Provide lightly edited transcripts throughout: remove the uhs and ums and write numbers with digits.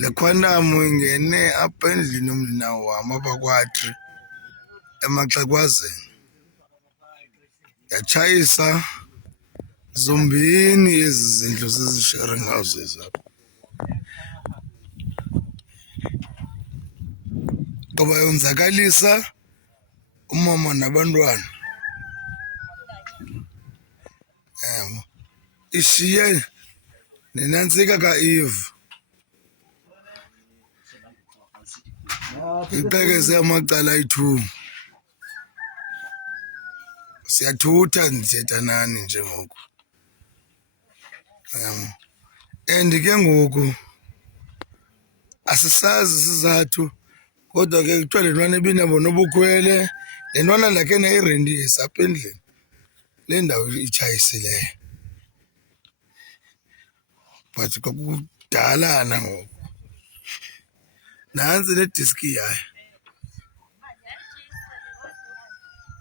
Le quantum ingene apha endlini umninawo wam apha kwatri emaxhegwazeni yatshayisa zombini ezi zindlu zezi-sharing houses apha. Ngoba yonzakalisa umama nabantwana. Ishiye nenantsika ka-Eve iqhekeze amacala ayi-2. Siyathutha ndithetha nani nje ngoku. And ke ngoku asisazi isizathu kodwa ke kuthiwa le ntwana ibinabo nobukhwele, le ntwana ndakhe nayirentisa apha endlini le ndawo itshayisileyo. But kwakudalana ngoku. Nantsi le diski yayo,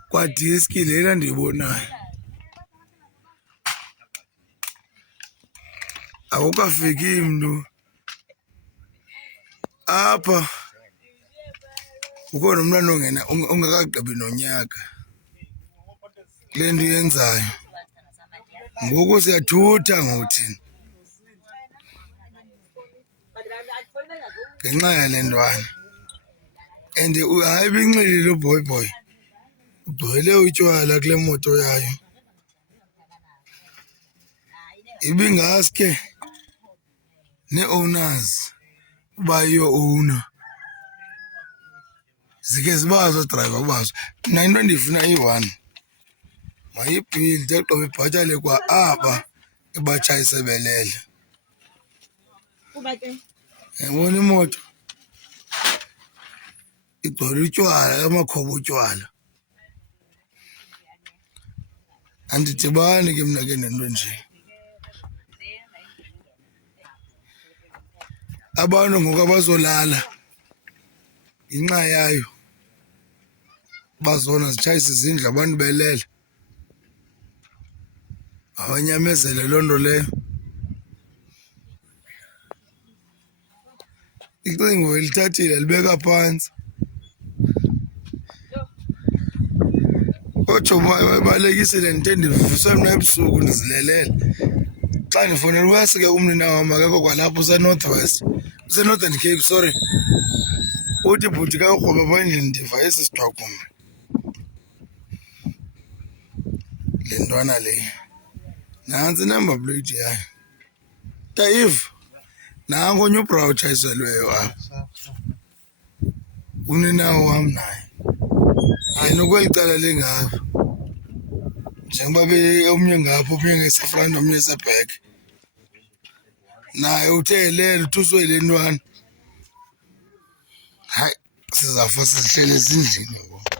kwadiski lena ndiyibonayo akukafiki mntu apha. Kukho nomntwana ongena ongekagqibi nonyaka kule nto iyenzayo. Ngoku siyathutha ngothini ngenxa yale ntwana. And hayi ibinxilile ubhoyibhoyi, ugcwele utywala kule moto yayo. Ibingaske nee-owners uba yiyo owner zikhe zibazo oodrayiva bazo. Mna into endiyifuna iyi-one, mayibhilde ogqiba ibhatale kwa aba ibatshayise belele. Yabona imoto igcwele utywala, amakhobo otywala. Andidibani ke mna ke nento nje. Abantu ngoku abazolala ngenxa yayo, bazona zitshayisa izindlu abantu belele. Mabanyamezele loo nto leyo. Icingo elithathile libeka phantsi. Otsho balekisile ndithe ndivuswe mna ebusuku ndizilelele. Xa ndifowunela uyasuke umninawo wam akekho kwalapha, use-North West, use-Northern Cape, sorry. Uthi bhuti ka urhweba apha endlini ndiva esi sithwakumbe. Le ntwana le nantsi i-number plate yayo. Eve, nanko onye ubra otshayiselweyo apha, umninawo wam naye. Yena ukweli cala lingapha, njengoba omnye ngapha omnye ngesefront omnye esebhek. Naye uthe elele uthuswe yile ntwana. Hayi, sizawufa sizihlele ezindlini ngoku.